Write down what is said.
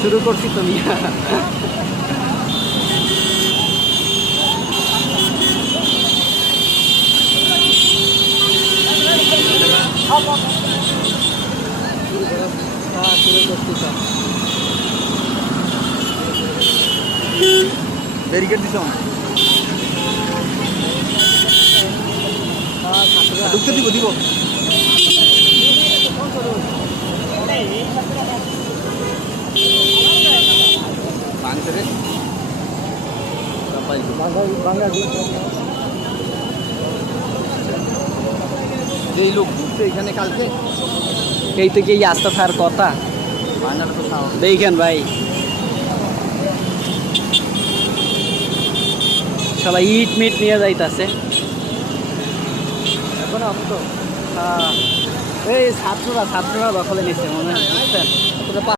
শুরু করছি তো মিয়া। শুরু করছি তো। ব্যারিকেড দিছ ঢুকতে দিব দিব যেই লোক ঢুকছে এখানে কালকে এই থেকে এই আস্তে থাকার কথা বাংলার তো সাহস দেখেন ভাই, সবাই ইট মিট নিয়ে যাইতাছে এখন। এই ছাত্ররা দখলে নিচ্ছে মনে হয়, বুঝছেন?